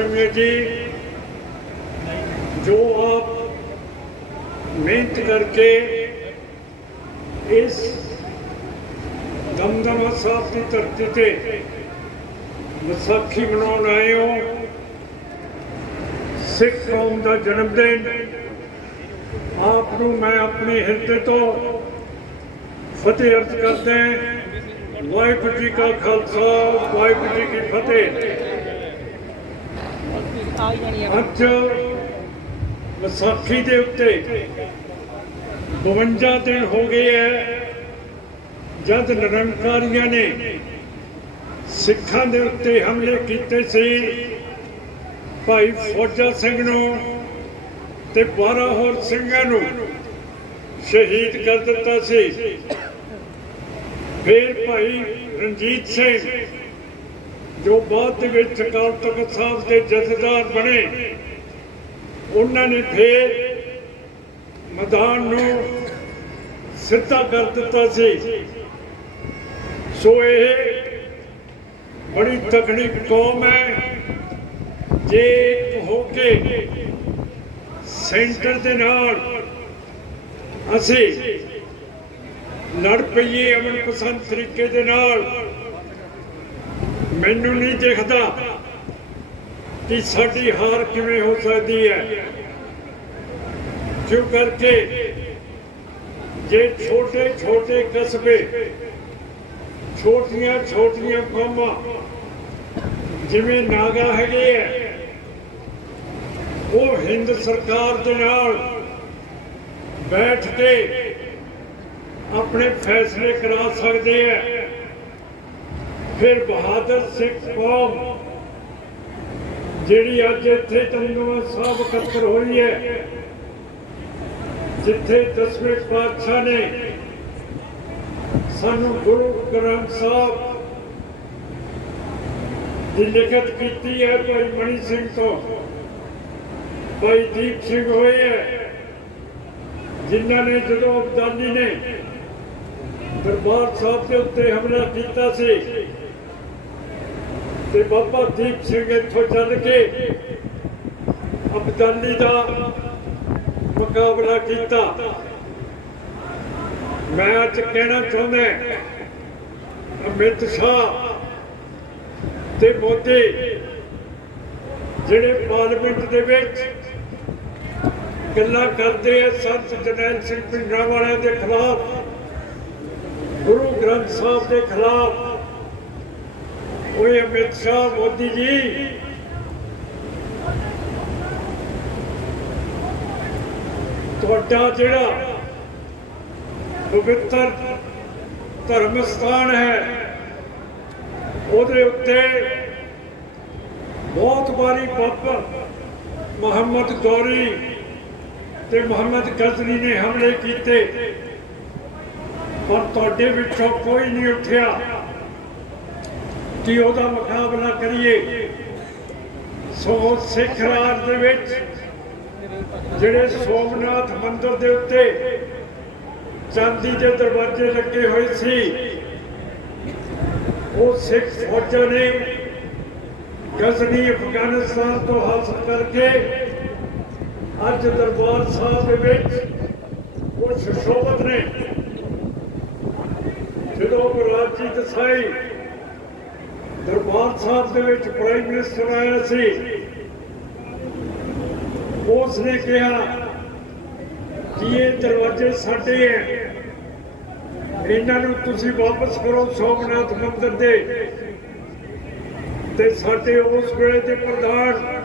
ਸਿੰਘ ਜੀ ਜੋ ਆਪ ਮਿਹਨਤ ਕਰਕੇ ਇਸ ਦਮਦਮਾ ਸਾਹਿਬ ਦੀ ਧਰਤੀ ਤੇ ਵਿਸਾਖੀ ਮਨਾਉਣ ਆਏ ਹੋ, ਸਿੱਖ ਕੌਮ ਦਾ ਜਨਮ ਦਿਨ, ਆਪ ਨੂੰ ਮੈਂ ਆਪਣੇ ਹਿਰਦੇ ਤੋਂ ਫਤਿਹ ਅਰਜ਼ ਕਰਦਾ ਵਾਹਿਗੁਰੂ ਜੀ ਕਾ ਖਾਲਸਾ, ਵਾਹਿਗੁਰੂ ਜੀ ਕੀ ਫਤਿਹ। ਅੱਜ ਵਿਸਾਖੀ ਦੇ ਉੱਤੇ 52 ਦਿਨ ਹੋ ਗਏ ਹੈ ਜਦ ਨਿਰੰਕਾਰੀਆਂ ਨੇ ਸਿੱਖਾਂ ਦੇ ਉੱਤੇ ਹਮਲੇ ਕੀਤੇ ਸੀ। ਭਾਈ ਫੌਜਾ ਸਿੰਘ ਨੂੰ ਤੇ 12 ਹੋਰ ਸਿੰਘਾਂ ਨੂੰ ਸ਼ਹੀਦ ਕਰ ਦਿੱਤਾ ਸੀ। ਫਿਰ ਭਾਈ ਰਣਜੀਤ ਸਿੰਘ ਜੋ ਬਾਅਦ ਦੇ ਵਿੱਚ ਅਕਾਲ ਤਖਤ ਸਾਹਿਬ ਦੇ ਜਥੇਦਾਰ ਬਣੇ, ਉਹਨਾਂ ਨੇ ਫੇਰ ਮੈਦਾਨ ਨੂੰ ਸਿੱਧਾ ਕਰ ਦਿੱਤਾ ਸੀ। ਸੋ ਇਹ ਬੜੀ ਤਕੜੀ ਕੌਮ ਹੈ। ਜੇ ਇੱਕ ਹੋ ਕੇ ਸੈਂਟਰ ਦੇ ਨਾਲ ਅਸੀਂ ਲੜ ਪਈਏ ਅਮਨ ਪਸੰਦ ਤਰੀਕੇ ਦੇ ਨਾਲ ਮੈਨੂੰ ਨਹੀਂ ਦਿਖਦਾ ਕਿ ਸਾਡੀ ਹਾਰ ਕਿਵੇਂ ਹੋ ਸਕਦੀ ਹੈ। ਕਿਉਂ ਕਰਕੇ ਜੇ ਛੋਟੇ ਛੋਟੇ ਕਸਬੇ, ਛੋਟੀਆਂ ਛੋਟੀਆਂ ਕੌਮਾਂ ਜਿਵੇਂ ਨਾਗਾ ਹੈਗੇ ਹੈ ਉਹ ਹਿੰਦ ਸਰਕਾਰ ਦੇ ਨਾਲ ਬੈਠ ਕੇ ਆਪਣੇ ਫੈਸਲੇ ਕਰਾ ਸਕਦੇ ਹੈ ਫਿਰ ਬਹਾਦਰ ਸਿੱਖ ਕੌਮ, ਜਿਹੜੀ ਅੱਜ ਇੱਥੇ ਤੰਦੂਆ ਸਾਹਿਬ ਇਕੱਤਰ ਹੋਈ ਹੈ, ਜਿੱਥੇ ਦਸਵੇਂ ਪਾਤਸ਼ਾਹ ਨੇ ਸਾਨੂੰ ਗੁਰੂ ਗ੍ਰੰਥ ਸਾਹਿਬ ਦੀ ਲਿਖਤ ਕੀਤੀ ਹੈ ਭਾਈ ਮਣੀ ਸਿੰਘ ਤੋਂ। ਭਾਈ ਦੀਪ ਸਿੰਘ ਹੋਏ ਹੈ, ਜਿਨ੍ਹਾਂ ਨੇ ਜਦੋਂ ਅਬਦਾਲੀ ਨੇ ਦਰਬਾਰ ਸਾਹਿਬ ਦੇ ਉੱਤੇ ਹਮਲਾ ਕੀਤਾ ਸੀ ਤੇ ਬਾਬਾ ਦੀਪ ਸਿੰਘ ਇੱਥੋਂ ਚੱਲ ਕੇ ਅਬਦਾਲੀ ਦਾ ਮੁਕਾਬਲਾ ਕੀਤਾ। ਮੈਂ ਅੱਜ ਕਹਿਣਾ ਚਾਹੁੰਦਾ ਅਮਿਤ ਸ਼ਾਹ ਤੇ ਮੋਦੀ, ਜਿਹੜੇ ਪਾਰਲੀਮੈਂਟ ਦੇ ਵਿੱਚ ਗੱਲਾਂ ਕਰਦੇ ਆ ਸੰਤ ਜਰਨੈਲ ਸਿੰਘ ਪਿੰਡਰਾਵਾਲਿਆਂ ਦੇ ਖਿਲਾਫ, ਗੁਰੂ ਗ੍ਰੰਥ ਸਾਹਿਬ ਦੇ ਖਿਲਾਫ ਓਏ ਅਮਿਤ ਸ਼ਾਹ, ਮੋਦੀ ਜੀ। ਤੁਹਾਡਾ ਜਿਹੜਾ ਪਵਿੱਤਰ ਧਰਮ ਸਥਾਨ ਹੈ, ਉਹਦੇ ਉੱਤੇ ਬਹੁਤ ਵਾਰੀ ਬਾਬਾ ਮੁਹੰਮਦ ਗੌਰੀ ਤੇ ਮੁਹੰਮਦ ਗਜ਼ਨੀ ਨੇ ਹਮਲੇ ਕੀਤੇ, ਪਰ ਤੁਹਾਡੇ ਵਿੱਚੋਂ ਕੋਈ ਨਹੀਂ ਉੱਠਿਆ। ਕਿ ਉਹਦਾ ਮੁਕਾਬਲਾ ਕਰੀਏ। ਸੋ ਸਿੱਖ ਰਾਜ ਦੇ ਵਿੱਚ ਜਿਹੜੇ ਸੋਮਨਾਥ ਮੰਦਿਰ ਦੇ ਉੱਤੇ ਚਾਂਦੀ ਦੇ ਦਰਵਾਜ਼ੇ ਲੱਗੇ ਹੋਏ ਸੀ, ਉਹ ਸਿੱਖ ਫੌਜਾਂ ਨੇ ਗਜ਼ਨੀ ਅਫਗਾਨਿਸਤਾਨ ਤੋਂ ਹਾਸਲ ਕਰਕੇ ਅੱਜ ਦਰਬਾਰ ਸਾਹਿਬ ਦੇ ਵਿੱਚ ਉਹ ਸ਼ਸ਼ੋਭਤ ਨੇ ਜਦੋਂ ਮਹਾਰਾਜ ਜੀ ਦਸਾਈ ਦਰਬਾਰ ਸਾਹਿਬ ਦੇ ਵਿੱਚ ਪ੍ਰਾਈਮ ਮਿਨਿਸਟਰ ਆਇਆ ਸੀ। ਉਸ ਨੇ ਕਿਹਾ ਕਿ ਇਹ ਦਰਵਾਜ਼ੇ ਸਾਡੇ ਹੈ ਇਹਨਾਂ ਨੂੰ ਤੁਸੀਂ ਵਾਪਸ ਕਰੋ ਸੋਮਨਾਥ ਮੰਦਿਰ ਦੇ। ਤੇ ਸਾਡੇ ਉਸ ਵੇਲੇ ਦੇ ਪ੍ਰਧਾਨ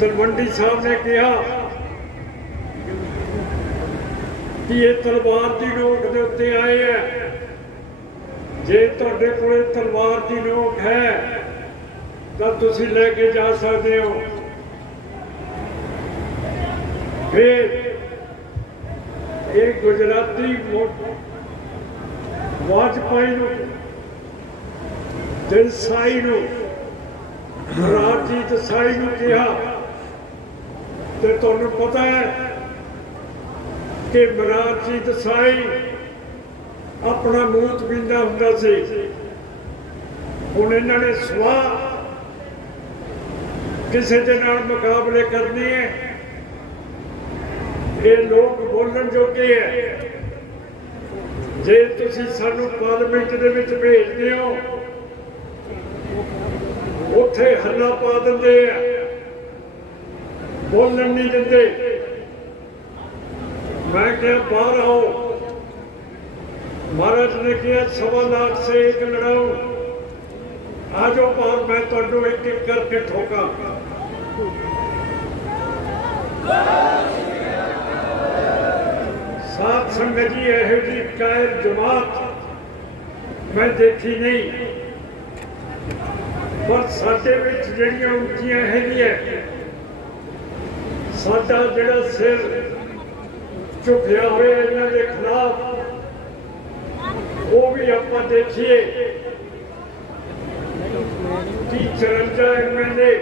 ਤਲਵੰਡੀ ਸਾਹਿਬ ਨੇ ਕਿਹਾ ਕਿ ਇਹ ਤਲਵਾਰ ਦੀ ਨੋਕ ਦੇ ਉੱਤੇ ਆਏ ਹੈ ਜੇ ਤੁਹਾਡੇ ਕੋਲੇ ਤਲਵਾਰ ਦੀ ਨੋਕ ਹੈ, ਤਾਂ ਤੁਸੀਂ ਲੈ ਕੇ ਜਾ ਸਕਦੇ ਹੋ। ਫਿਰ ਇਹ ਗੁਜਰਾਤੀ ਵਾਜਪਾਈ ਨੂੰ, ਦਿਲਸਾਈ ਨੂੰ ਰਾਜੀ ਦਸਾਈ ਨੂੰ ਕਿਹਾ, ਤੇ ਤੁਹਾਨੂੰ ਪਤਾ ਹੈ ਕਿ ਮਰਾਜੀ ਦਸਾਈ ਆਪਣਾ ਮੂਤ ਪੀਂਦਾ ਹੁੰਦਾ ਸੀ। ਹੁਣ ਇਹਨਾਂ ਨੇ ਸਵਾਹ ਕਿਸੇ ਦੇ ਨਾਲ ਮੁਕਾਬਲੇ ਕਰਨੇ ਹੈ। ਇਹ ਲੋਕ ਬੋਲਣ ਜੋਗੇ ਹੈ। ਜੇ ਤੁਸੀਂ ਸਾਨੂੰ ਪਾਰਲੀਮੈਂਟ ਦੇ ਵਿੱਚ ਭੇਜਦੇ ਹੋ, ਉੱਥੇ ਹੱਲਾ ਪਾ ਦਿੰਦੇ ਆ। ਬੋਲਣ ਨਹੀਂ ਦਿੰਦੇ। ਮੈਂ ਕਿਹਾ, ਬਾਹਰ ਆਓ। ਮਹਾਰਾਜ ਨੇ ਕਿਹਾ ਸਵਾ ਲੱਖ ਸੇ ਇੱਕ ਲੜਾਓ ਆਜੋ ਪਰ ਮੈਂ ਤੁਹਾਨੂੰ ਇੱਕ ਇੱਕ ਕਰਕੇ ਠੋਕਾਂ ਸਾਥ ਸੰਗਤ ਜੀ ਇਹੋ ਜੀ ਕਾਇਰ ਜਮਾਤ ਮੈਂ ਦੇਖੀ ਨਹੀਂ ਪਰ ਸਾਡੇ ਵਿੱਚ ਜਿਹੜੀਆਂ ਉੱਚੀਆਂ ਹੈਗੀਆਂ ਸਾਡਾ ਜਿਹੜਾ ਸਿਰ ਝੁਕਿਆ ਹੋਇਆ ਇਹਨਾਂ ਦੇ ਖਿਲਾਫ ਉਹ ਵੀ ਆਪਾਂ ਦੇਖੀਏ। ਕਿ ਚਰਨਜਾ ਐਮਐਲਏ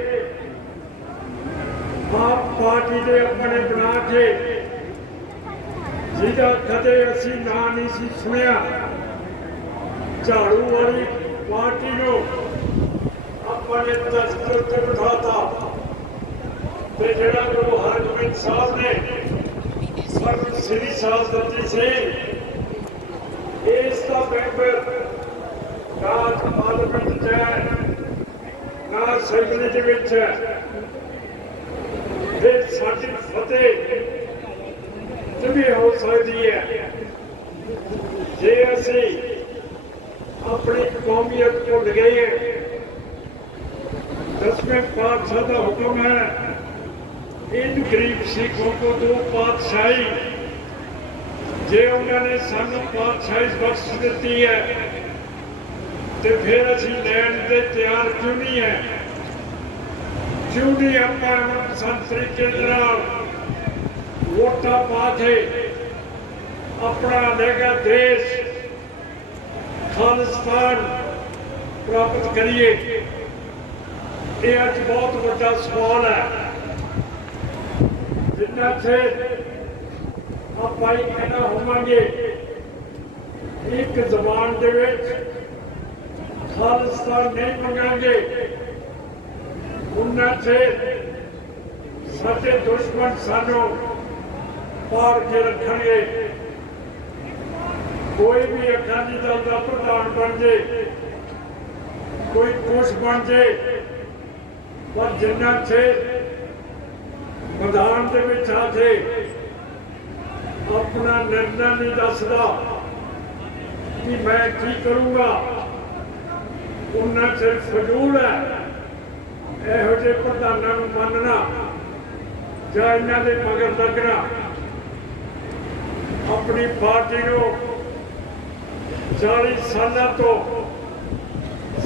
ਆਪ ਪਾਰਟੀ ਦੇ ਆਪਣੇ ਬਣਾ ਕੇ ਜਿਹਦਾ ਕਦੇ ਅਸੀਂ ਨਾਂ ਨਹੀਂ ਸੀ ਸੁਣਿਆ, ਝਾੜੂ ਵਾਲੀ ਪਾਰਟੀ ਨੂੰ ਆਪਣੇ ਦਸਤਰ ਤੇ ਬਿਠਾਤਾ। ਤੇ ਜਿਹੜਾ ਗੁਰੂ ਹਰਗੋਬਿੰਦ ਸਾਹਿਬ ਨੇ ਸਾਨੂੰ ਸ੍ਰੀ ਸਾਹਿਬ ਦਿੱਤੀ ਸੀ ਇਸ ਦਾ ਮੈਂਬਰ ਰਾਜ ਚ ਨਾ ਅਸੈਂਬਲੀ ਦੇ ਵਿੱਚ ਹੈ ਸਾਡੀ ਫਤਿਹ ਕਿਵੇਂ ਹੋ ਸਕਦੀ ਹੈ ਜੇ ਅਸੀਂ ਆਪਣੀ ਕੌਮੀਅਤ ਭੁੱਲ ਗਏ ਦਸਵੇਂ ਪਾਤਸ਼ਾਹ ਦਾ ਹੁਕਮ ਹੈ ਇਨ ਗਰੀਬ ਸਿੱਖੋਂ ਕੋ ਦੋ ਪਾਤਸ਼ਾਹੀ ਜੇ ਉਹਨਾਂ ਨੇ ਸਾਨੂੰ ਪਾਤਸ਼ਾਹੀ ਬਖਸ਼ ਦਿੱਤੀ ਹੈ, ਤੇ ਫਿਰ ਅਸੀਂ ਲੈਣ ਦੇ ਤਿਆਰ ਕਿਉਂ ਨਹੀਂ ਹੈ? ਕਿਉਂ ਨਹੀਂ ਆਪਾਂ ਮਨਪਸੰਦ ਤਰੀਕੇ ਨਾਲ ਵੋਟਾਂ ਪਾ ਕੇ ਆਪਣਾ ਲੈਗਾ ਦੇਸ਼ ਖਾਲਿਸਤਾਨ ਪ੍ਰਾਪਤ ਕਰੀਏ? ਇਹ ਅੱਜ ਬਹੁਤ ਵੱਡਾ ਸਵਾਲ ਹੈ। ਜਿੰਨਾ ਚਿਰ ਆਪਾਂ ਇਹ ਕਹਿਣਾ ਹੋਵਾਂਗੇ ਇੱਕ ਜ਼ਬਾਨ ਦੇ ਵਿੱਚ ਖਾਲਿਸਤਾਨ ਨਹੀਂ ਮੰਗਾਂਗੇ ਉਹਨਾਂ ਚਿਰ ਸਾਡੇ ਦੁਸ਼ਮਣ ਸਾਨੂੰ ਪਾਰ ਕੇ ਰੱਖਣਗੇ। ਕੋਈ ਵੀ ਅਕਾਲੀ ਦਲ ਦਾ ਪ੍ਰਧਾਨ ਬਣ ਜੇ, ਕੋਈ ਕੁਛ ਬਣ ਜੇ, ਪਰ ਜਿੰਨਾ ਚਿਰ ਪ੍ਰਧਾਨ ਦੇ ਵਿੱਚ ਆ ਕੇ ਆਪਣਾ ਨਿਰਣਾ ਨਹੀਂ ਦੱਸਦਾ ਕਿ ਮੈਂ ਕੀ ਕਰੂੰਗਾ। ਉਹਨਾਂ ਚਿਰ ਫਜ਼ੂਲ ਹੈ। ਇਹੋ ਜਿਹੇ ਪ੍ਰਧਾਨਾਂ ਨੂੰ ਮੰਨਣਾ ਜਾਂ ਇਹਨਾਂ ਦੇ ਮਗਰ ਲੱਗਣਾ। ਆਪਣੀ ਪਾਰਟੀ ਨੂੰ 40 ਸਾਲਾਂ ਤੋਂ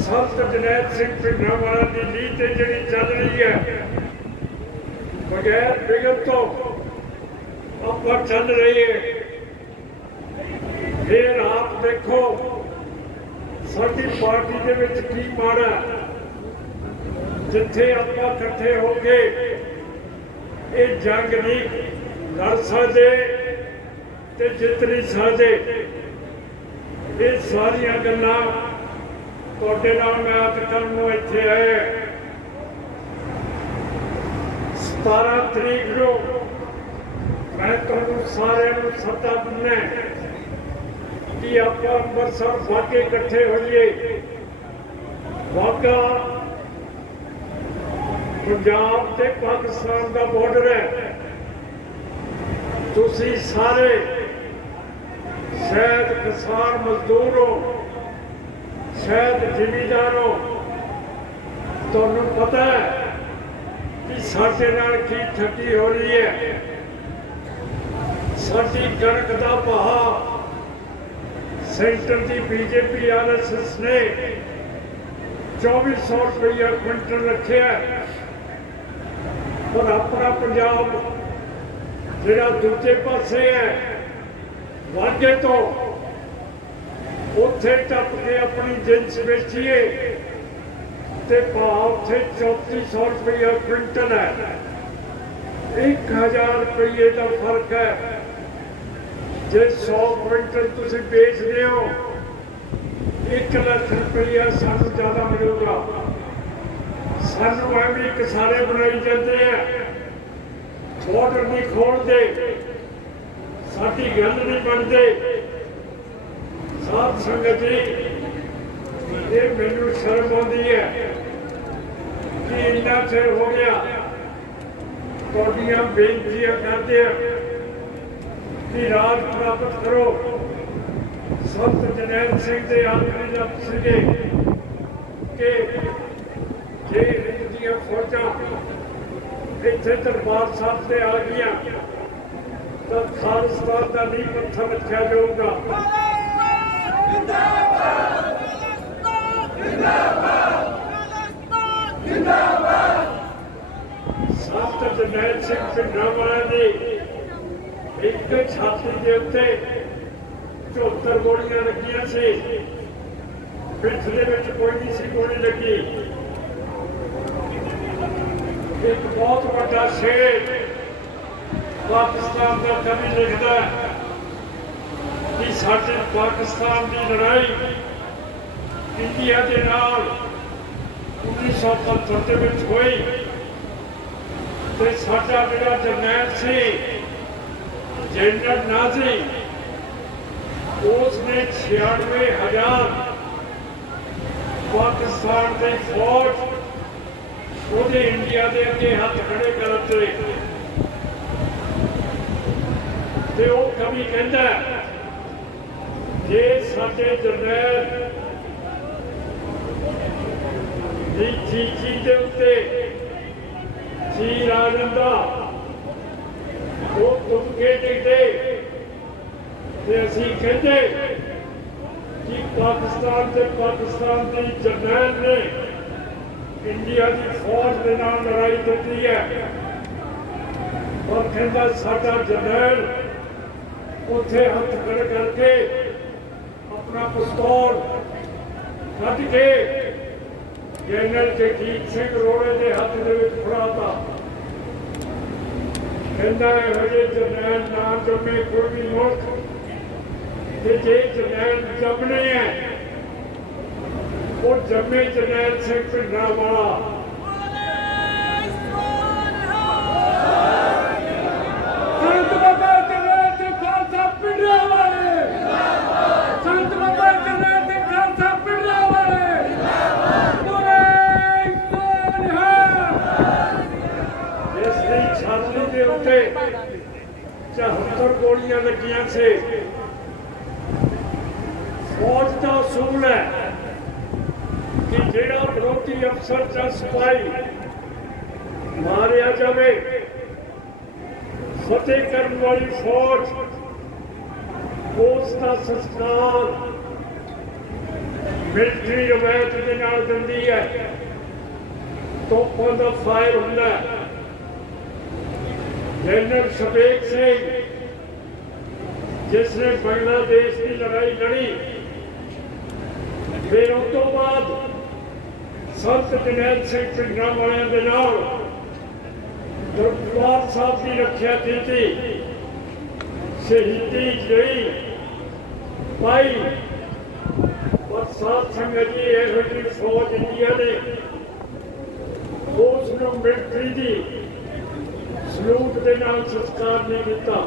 ਸੰਤ ਜਨੈਤ ਸਿੰਘ ਪਿੰਡਰਾਵਾਲਾ ਦੀ ਲੀਹ ਜਿਹੜੀ ਚੱਲ ਰਹੀ ਹੈ, ਬਗੈਰ ਵਿਗਤ ਤੋਂ ਆਪਾਂ ਚੱਲ ਰਹੀ ਹੈ ਫਿਰ ਆਪ ਦੇਖੋ, ਸਾਡੀ ਪਾਰਟੀ ਦੇ ਵਿੱਚ ਕੀ ਮਾੜਾ ਜਿੱਥੇ ਆਪਾਂ ਇਕੱਠੇ ਹੋ ਕੇ ਇਹ ਜੰਗ ਨਹੀਂ ਲੜ ਸਕਦੇ ਤੇ ਜਿੱਤ ਨਹੀਂ ਸਕਦੇ, ਇਹ ਸਾਰੀਆਂ ਗੱਲਾਂ ਤੁਹਾਡੇ ਨਾਲ ਮੈਂ ਅੱਜ ਕਰਨ ਨੂੰ ਇੱਥੇ ਆਇਆ। 17 ਤਰੀਕ ਨੂੰ ਮੈਂ ਤੁਹਾਨੂੰ ਸਾਰਿਆਂ ਨੂੰ ਸੱਦਾ ਦਿੰਦਾ ਕਿ ਆਪਾਂ ਅੰਮ੍ਰਿਤਸਰ ਵਾਕੇ ਇਕੱਠੇ ਹੋਈਏ। ਵਾਕਾ ਪੰਜਾਬ ਤੇ ਪਾਕਿਸਤਾਨ ਦਾ ਬਾਰਡਰ ਹੈ। ਤੁਸੀਂ ਸਾਰੇ ਸ਼ਾਇਦ ਕਿਸਾਨ ਮਜ਼ਦੂਰ ਹੋ ਸ਼ਾਇਦ ਜ਼ਿਮੀਦਾਰ ਹੋ, ਤੁਹਾਨੂੰ ਪਤਾ ਹੈ ਕਿ ਸਾਡੇ ਨਾਲ ਕੀ ਠੱਗੀ ਹੋ ਰਹੀ ਹੈ। ਸਾਡੀ ਕਣਕ ਦਾ ਭਾਅ ਸੈਂਟਰ ਦੀ ਬੀਜੇਪੀ ਆਰਐਸਐਸ ਨੇ 2400 ਰੁਪਇਆ ਕੁਇੰਟਲ ਰੱਖਿਆ। ਪਰ ਆਪਣਾ ਪੰਜਾਬ ਜਿਹੜਾ ਦੂਜੇ ਪਾਸੇ ਹੈ ਵਾਗੇ ਤੋਂ, ਉੱਥੇ ਟੱਪ ਕੇ ਆਪਣੀ ਜਿੰਸ ਵੇਚੀਏ ਤੇ ਭਾਅ ਉੱਥੇ 3400 ਰੁਪਇਆ ਕੁਇੰਟਲ ਹੈ। 1000 ਰੁਪਏ ਦਾ ਫ਼ਰਕ ਹੈ। ਜੇ 100 ਕੁਇੰਟਲ ਤੁਸੀਂ ਵੇਚਦੇ ਹੋ 1 ਲੱਖ ਰੁਪਇਆ ਸਾਨੂੰ ਜ਼ਿਆਦਾ ਮਿਲੂਗਾ। ਸਾਨੂੰ ਐਵੇਂ ਇੱਕ ਸਾਰੇ ਬਣਾਈ ਜਾਂਦੇ ਆ। ਬਾਰਡਰ ਨਹੀਂ ਖੋਲਦੇ। ਸਾਡੀ ਗੱਲ ਨਹੀਂ ਬਣਦੇ। ਸਾਧ ਸੰਗਤ ਜੀ, ਇਹ ਮੈਨੂੰ ਸ਼ਰਮ ਆਉਂਦੀ ਹੈ ਕਿ ਇੰਨਾ ਚਿਰ ਹੋ ਗਿਆ। ਤੁਹਾਡੀਆਂ ਬੇਨਤੀਆਂ ਕਰਦੇ ਆ। ਕਿ ਰਾਜ ਪ੍ਰਾਪਤ ਕਰੋ। ਸੰਤ ਜਨੈਲ ਸਿੰਘ ਦੇ ਆਖਰੀ ਜਪ ਸੀਗੇ ਕਿ ਜੇ ਦੀਆਂ ਫੌਜਾਂ ਇੱਥੇ ਦਰਬਾਰ ਸਾਹਿਬ ਤੇ ਆ ਗਈਆਂ, ਤਾਂ ਖਾਲਿਸਤਾਨ ਦਾ ਨੀਂਹ ਪੱਥਰ ਰੱਖਿਆ ਜਾਊਗਾ। ਸੰਤ ਜਨੈਲ ਸਿੰਘ ਪਿੰਡਾਂ ਵਾਲਿਆਂ ਦੀ ਇੱਕ ਛਾਤੀ ਦੇ ਉੱਤੇ 74 ਗੋਲੀਆਂ ਲੱਗੀਆਂ ਸੀ। ਪਿੱਠ ਦੇ ਵਿੱਚ ਕੋਈ ਨਹੀਂ ਸੀ ਗੋਲੀ ਲੱਗੀ। ਇੱਕ ਬਹੁਤ ਵੱਡਾ ਸ਼ੇਰ ਪਾਕਿਸਤਾਨ ਦਾ ਕਵੀ ਲਿਖਦਾ ਕਿ ਸਾਡੇ ਪਾਕਿਸਤਾਨ ਦੀ ਲੜਾਈ ਇੰਡੀਆ ਦੇ ਨਾਲ 1975 ਦੇ ਵਿੱਚ ਹੋਈ ਤੇ ਸਾਡਾ ਜਿਹੜਾ ਜਰਨੈਲ ਸੀ ਜਨਰਲ ਨਾਜ਼ੀ ਉਸ ਨੇ 96000 ਪਾਕਿਸਤਾਨ ਦੀ ਫੌਜ ਉਹਦੇ ਇੰਡੀਆ ਦੇ ਅੱਗੇ ਹੱਥ ਖੜੇ ਕਰ ਦਿੱਤੇ ਤੇ ਉਹ ਕਵੀ ਕਹਿੰਦਾ ਜੇ ਸਾਡੇ ਜਰਨੈਲ ਦੀ ਚੀਚੀ ਦੇ ਉੱਤੇ ਚੀਰ ਆ ਜਾਂਦਾ ਉਹ ਤੁਮਕੇ ਡਿੱਗਦੇ ਤੇ ਅਸੀਂ ਕਹਿੰਦੇ ਕਿ ਪਾਕਿਸਤਾਨ ਤੇ ਪਾਕਿਸਤਾਨ ਦੀ ਜਰਨੈਲ ਨੇ ਇੰਡੀਆ ਦੀ ਫੌਜ ਦੇ ਨਾਲ ਲੜਾਈ ਦਿੱਤੀ ਹੈ। ਔਰ ਕਹਿੰਦਾ ਸਾਡਾ ਜਰਨੈਲ ਉੱਥੇ ਹੱਥ ਖੜ ਕਰਕੇ ਆਪਣਾ ਪਿਸਤੌਲ ਕੱਢ ਕੇ ਜਨਰਲ ਜਗਜੀਤ ਸਿੰਘ ਰੋੜੇ ਦੇ ਹੱਥ ਦੇ ਵਿੱਚ ਫੜਾਤਾ। ਕਹਿੰਦਾ ਇਹੋ ਜਿਹੇ ਜਰਨੈਲ ਨਾ ਜੰਮੇ ਕੋਈ ਵੀ ਮੁਲਕ ਤੇ ਜੇ ਜਰਨੈਲ ਜੰਮਣੇ ਹੈ ਉਹ ਜੰਮੇ ਜਰਨੈਲ ਸਿੰਘ ਪਿੰਡਾਂ ਵਾਲਾ ਸੰਤ ਬਾਬਾ ਜਰਨੈਲ ਸਿੰਘ ਖਾਲਸਾ ਪਿੰਡਾਂ ਵਾਲੇ ਸੰਤ ਬਾਬਾ ਜਰਨੈਲ ਸਿੰਘ ਖਾਲਸਾ ਪਿੰਡਾਂ ਵਾਲੇ ਬੋਲੇ ਸੋਨਿਹਾ ਇਸ ਦੀ ਛਾਤੀ ਦੇ ਉੱਤੇ 74 ਗੋਲੀਆਂ ਲੱਗੀਆਂ ਸੀ। ਫੌਜ ਦਾ ਅਸੂਲ ਹੈ ਕਿ ਜਿਹੜਾ ਵਿਰੋਧੀ ਅਫਸਰ ਜਾਂ ਸਿਪਾਹੀ ਮਾਰਿਆ ਜਾਵੇ, ਫਤਿਹ ਕਰਨ ਵਾਲੀ ਫੌਜ, ਉਸ ਦਾ ਸੰਸਕਾਰ ਮਿਲਟਰੀ ਰਵਾਇਤ ਦੇ ਨਾਲ ਦਿੰਦੀ ਹੈ। ਤੋਪਾਂ ਦਾ ਫਾਇਰ ਹੁੰਦਾ ਹੈ। ਜਨਰਲ ਸ਼ਬੇਕ ਸਿੰਘ ਜਿਸ ਨੇ ਬੰਗਲਾਦੇਸ਼ ਦੀ ਲੜਾਈ ਲੜੀ, ਫਿਰ ਉਸ ਤੋਂ ਬਾਅਦ ਸੰਤ ਜਨੈਲ ਸਿੰਘ ਪਿੰਡਾਂ ਵਾਲਿਆਂ ਦੇ ਨਾਲ ਦਰਬਾਰ ਸਾਹਿਬ ਦੀ ਰੱਖਿਆ ਕੀਤੀ, ਸ਼ਹੀਦੀ ਲਈ ਪਾਈ। ਸਾਧ ਸੰਗਤ ਜੀ, ਇਹੋ ਜਿਹੀ ਫੌਜ ਇੰਡੀਆ ਨੇ ਉਸ ਨੂੰ ਮਿਲਟਰੀ ਦੀ ਸਲੂਟ ਦੇ ਨਾਲ ਸੰਸਕਾਰ ਨਹੀਂ ਕੀਤਾ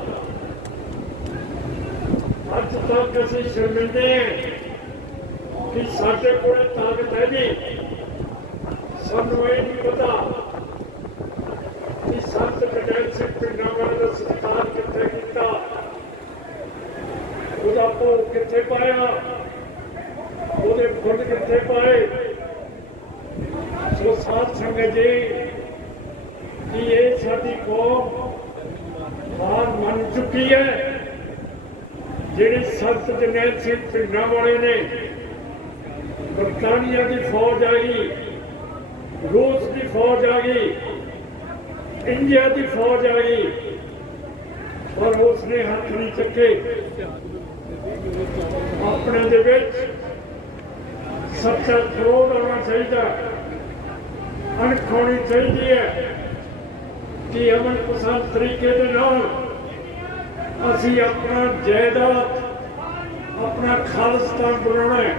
ਅੱਜ ਤੱਕ ਅਸੀਂ ਸ਼ਰਮਿੰਦੇ ਹਾਂ ਕਿ ਸਾਡੇ ਕੋਲ ਤਾਕਤ ਹੈ ਜੀ। ਸਾਨੂੰ ਇਹ ਨਹੀਂ ਪਤਾ ਕਿ ਸੰਤ ਜਗਤ ਸਿੰਘ ਪਿੰਡਾਂ ਦਾ ਸਤਿਕਾਰ ਕਿੱਥੇ ਕੀਤਾ, ਉਹਦਾ ਭੋਗ ਕਿੱਥੇ ਪਾਇਆ, ਉਹਦੇ ਫੁੱਲ ਕਿੱਥੇ ਪਾਏ। ਸੋ ਸਾਧ ਸੰਗਤ ਜੀ, ਕਿ ਇਹ ਸਾਡੀ ਕੌਮ ਹਾਰ ਮੰਨ ਚੁੱਕੀ ਹੈ। ਜਿਹੜੇ ਸੰਤ ਜਨੈਲ ਸਿੰਘ ਪਿੰਡਾਂ ਵਾਲੇ ਨੇ, ਬਰਤਾਨੀਆ ਦੀ ਫੌਜ ਆ ਗਈ, ਰੂਸ ਦੀ ਫੌਜ ਆ ਗਈ, ਇੰਡੀਆ ਦੀ ਫੌਜ ਆ ਗਈ, ਪਰ ਉਸ ਨੇ ਹੱਥ ਨਹੀਂ ਚੱਕੇ। ਆਪਣੇ ਦੇ ਵਿੱਚ ਸੱਚਾ ਕਰੋੜ ਆਉਣਾ ਚਾਹੀਦਾ। ਅਣਖ ਹੋਣੀ ਚਾਹੀਦੀ ਹੈ ਕਿ ਅਮਨ ਪਸੰਦ ਤਰੀਕੇ ਦੇ ਨਾਲ ਅਸੀਂ ਆਪਣਾ ਜਾਇਦਾਦ ਆਪਣਾ ਖਾਲਿਸਤਾਨ ਬਣਾਉਣਾ ਹੈ।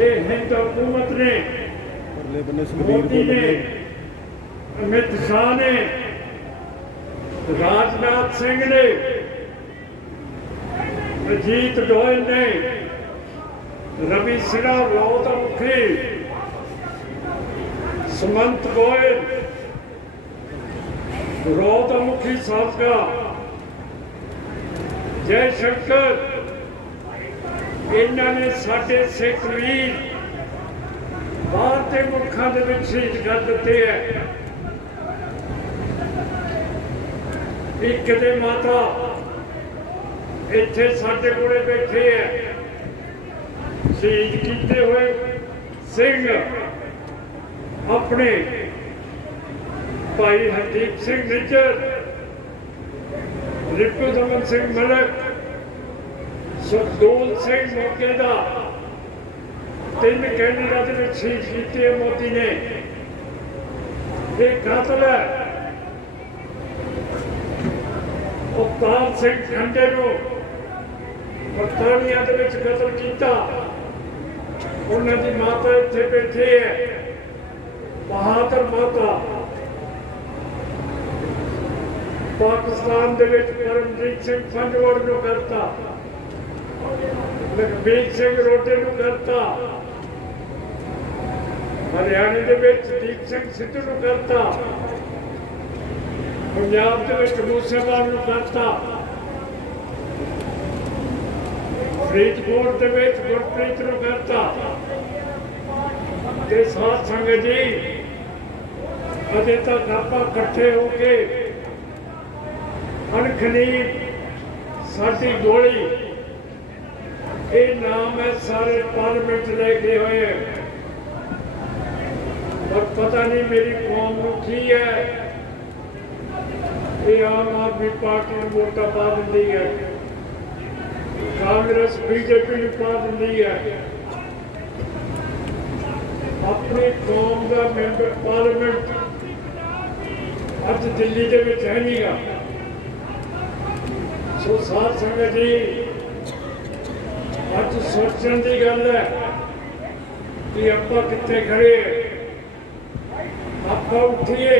ਇਹ ਹਿੰਦ ਹਕੂਮਤ ਨੇ ਪਰਲੇ ਬੰਨੇ ਸੁਖਬੀਰ ਤੋਂ ਨੇ ਅਮਿਤ ਸ਼ਾਹ ਨੇ ਰਾਜਨਾਥ ਸਿੰਘ ਨੇ ਅਜੀਤ ਡੋਇਲ ਨੇ ਰਵੀ ਸਿਰਾ ਰੋਤ ਮੁਖੀ ਸੁਮੰਤ ਗੋਇਲ ਰੋਤ ਮੁਖੀ ਸਾਬਕਾ ਜੈ ਸ਼ੰਕਰ। ਇਹਨਾਂ ਨੇ ਸਾਡੇ ਸਿੱਖ ਵੀਰ ਬਾਹਰ ਦੇ ਮੁਲਕਾਂ ਦੇ ਵਿੱਚ ਸ਼ਹੀਦ ਕਰ ਦਿੱਤੇ ਹੈ। ਇੱਕ ਦੇ ਮਾਤਾ ਇੱਥੇ ਸਾਡੇ ਕੋਲੇ ਬੈਠੇ ਹੈ। ਸ਼ਹੀਦ ਕੀਤੇ ਹੋਏ ਸਿੰਘ ਆਪਣੇ ਭਾਈ ਹਰਦੀਪ ਸਿੰਘ ਨਿੱਜਰ ਰਿਪੂ ਦਮਨ ਸਿੰਘ ਮਲਕ, ਸੁਖਦੂਲ ਸਿੰਘ ਮੋਕੇ ਦਾ। ਤਿੰਨ ਕੈਨੇਡਾ ਵਿੱਚ ਸ਼ਹੀਦ ਕੀਤੇ ਮੋਦੀ ਨੇ। ਇਹ ਕਾਤਲ ਹੈ। ਉਪਤਾਰ ਸਿੰਘ ਖੰਡੇ ਨੂੰ ਬਰਤਾਨੀਆ ਦੇ ਵਿੱਚ ਕਤਲ ਕੀਤਾ। ਉਹਨਾਂ ਦੀ ਮਾਤਾ ਇੱਥੇ ਬੈਠੀ ਹੈ। ਬਹਾਦਰ ਮਾਤਾ। ਪਾਕਿਸਤਾਨ ਦੇ ਵਿੱਚ ਕਰਮਜੀਤ ਸਿੰਘ ਪੰਜਵੜ ਨੂੰ ਕਰਤਾ। ਲਖਬੀਰ ਸਿੰਘ ਰੋਟੇ ਨੂੰ ਕਰਤਾ। ਹਰਿਆਣੇ ਦੇ ਵਿੱਚ ਦੀਪ ਸਿੰਘ ਸਿੱਧੂ ਨੂੰ ਕਰਤਾ। ਪੰਜਾਬ ਦੇ ਵਿੱਚ ਮੂਸੇਵਾਲ ਨੂੰ ਕਰਤਾ। ਫਰੀਦਕੋਟ ਦੇ ਵਿੱਚ ਗੁਰਪ੍ਰੀਤ ਨੂੰ ਕਰਤਾ। ਤੇ ਸਾਧ ਸੰਗਤ ਜੀ, ਅਜੇ ਤੱਕ ਆਪਾਂ ਇਕੱਠੇ ਹੋ ਕੇ ਅਣਖਨੀ ਸਾਡੀ ਗੋਲੀ। ਇਹ ਨਾਮ ਹੈ ਸਾਰੇ ਪਾਰਲੀਮੈਂਟ ਲੈ ਹੋਏ। ਪਰ ਪਤਾ ਨਹੀਂ ਮੇਰੀ ਕੌਮ ਨੂੰ ਕੀ ਹੈ। ਇਹ ਆਮ ਆਦਮੀ ਪਾਰਟੀ ਨੂੰ ਵੋਟਾਂ ਪਾ ਦਿੰਦੀ ਹੈ। ਕਾਂਗਰਸ, ਬੀਜੇਪੀ ਨੂੰ ਪਾ ਦਿੰਦੀ ਹੈ। ਆਪਣੀ ਕੌਮ ਦਾ ਮੈਂਬਰ ਪਾਰਲੀਮੈਂਟ ਅੱਜ ਦਿੱਲੀ ਦੇ ਵਿੱਚ ਹੈ ਨਹੀਂਗਾ ਸੋ ਸਾਧ ਸੰਗਤ ਜੀ, ਅੱਜ ਸੋਚਣ ਦੀ ਗੱਲ ਹੈ ਕਿ ਆਪਾਂ ਕਿੱਥੇ ਖੜੇ ਆਪਾਂ ਉੱਠੀਏ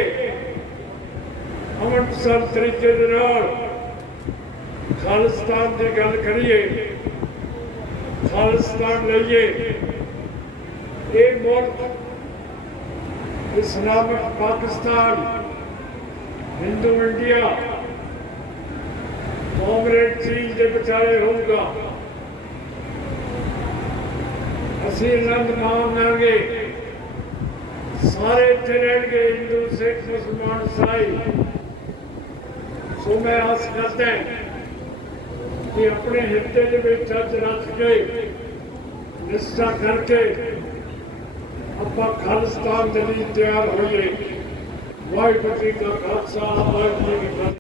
ਅਮਰਤਸਰ ਤਰੀਕੇ ਦੇ ਨਾਲ ਖਾਲਿਸਤਾਨ ਦੀ ਗੱਲ ਕਰੀਏ, ਖਾਲਿਸਤਾਨ ਲਈਏ। ਇਹ ਮੁਲਕ Islamic Pakistan, Hindu India Congress ਚੀਜ਼ ਦੇ ਵਿਚਾਲੇ ਹੋਊਗਾ ਅਸੀਂ ਆਨੰਦ ਮਾਣਾਂਗੇ ਸਾਰੇ ਇੱਥੇ ਰਹਿਣਗੇ ਹਿੰਦੂ, ਸਿੱਖ, ਮੁਸਲਮਾਨ ਈਸਾਈ ਸੋ ਮੈਂ ਆਸ ਕਰਦਾ ਕਿ ਆਪਣੇ ਹਿੱਤੇ ਦੇ ਵਿੱਚ ਅੱਜ ਰੱਖ ਕੇ ਨਿਸ਼ਚਾ ਕਰਕੇ ਆਪਾਂ ਖਾਲਿਸਤਾਨ ਦੇ ਲਈ ਤਿਆਰ ਹੋਈਏ। ਵਾਹਿਗੁਰੂ ਜੀ ਕਾ ਖਾਲਸਾ, ਵਾਹਿਗੁਰੂ ਜੀ ਕੀ ਫਤਿਹ।